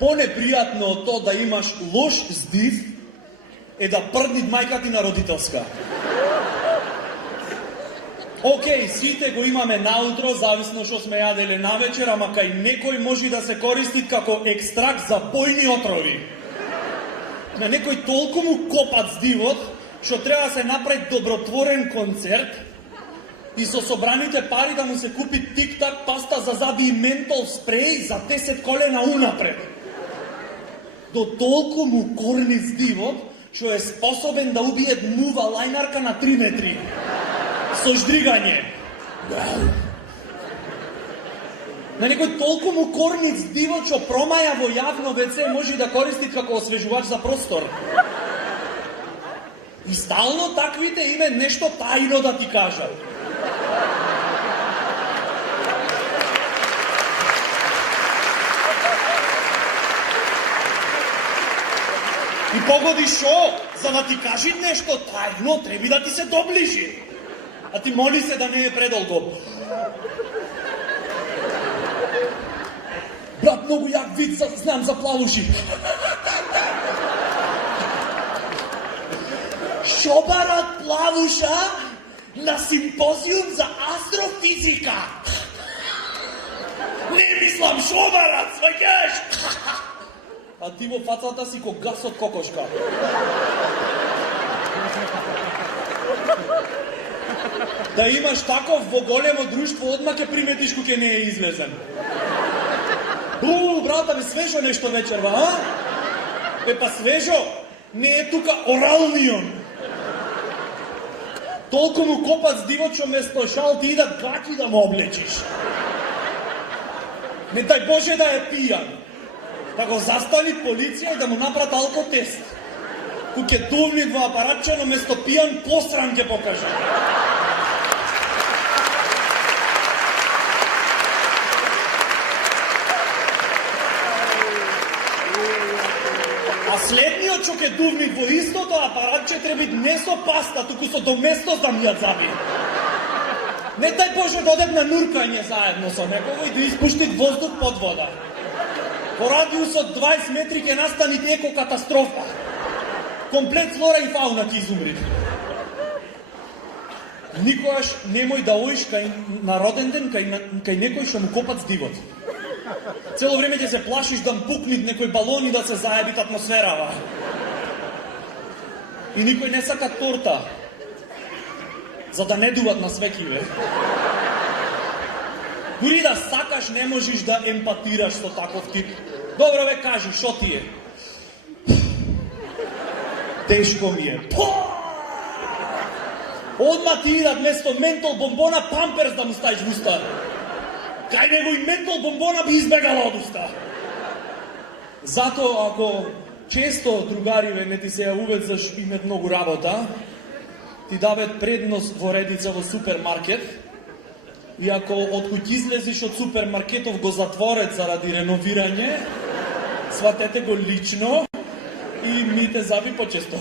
По-непријатно од тоа да имаш лош здив е да прдни мајка ти на родителска. Океј, сите го имаме наутро, зависно што сме јаделе навечер, ама кај некој може да се користи како екстракт за бојни отрови. На некој толку му копат здивот, што треба да се направи добротворен концерт и со собраните пари да му се купи тик-так паста за заби и ментол спреј за 10 колена унапред. До толку му корни здивот, што е способен да убие мува лајнарка на 3 метри. Со ждригање. На некој толку му корни здивот, што промаја во јавно ВЦ може да користи како освежувач за простор. И стално таквите име нешто тајно да ти кажат. И погоди шо, за да ти кажи нешто тајно, треба да ти се доближи. А ти моли се да не е предолго. Брат, многу јак вид знам за плавуши. Шобарот плавуша на симпозиум за астрофизика. Не мислам шобарот, сваќаш. А ти во фацата си ко гас од кокошка. Да имаш таков во големо друштво, одма ќе приметиш кој не е излезен. Брата, бе, свежо нешто вечерва, а? Бе, па свежо, не е тука оралнион. Толку му копат здивот, што место шал ти идат гаки да му облечиш. Не дај Боже да е пијан. Да го застани полиција и да му направат алкотест. Кој ќе дувни во апаратче, но место пијан посран ќе покаже. А следниот што ќе дувни во истото апаратче треба бит не со паста, туку со доместо да ми ја заби. Не дај Боже да одат на нуркање заедно со некого и да испуштит воздух под вода. По радиус од 20 метри ќе настани екокатастрофа. Комплет флора и фауна ќе изумри. Никогаш немој да оиш на роден ден кај некој што му копат здивот. Цело време ќе се плашиш да пукнит некој балон и да се заебит атмосферава. И никој не сака торта, за да не дуват на свекиве. Дури да сакаш, не можеш да емпатираш со таков тип. Добро бе, кажи, шо ти е? Тешко ми е. Одма ти идат место ментол бомбона памперс да му ставиш в уста. Кај него и ментол бомбона би избегала од уста. Зато, ако често другариве не ти се уведзаш имат многу работа, ти дават предност во редица во супермаркет, и ако од кој излезиш од супермаркетов го затворет заради реновирање, сватете го лично и ми те заби почесто.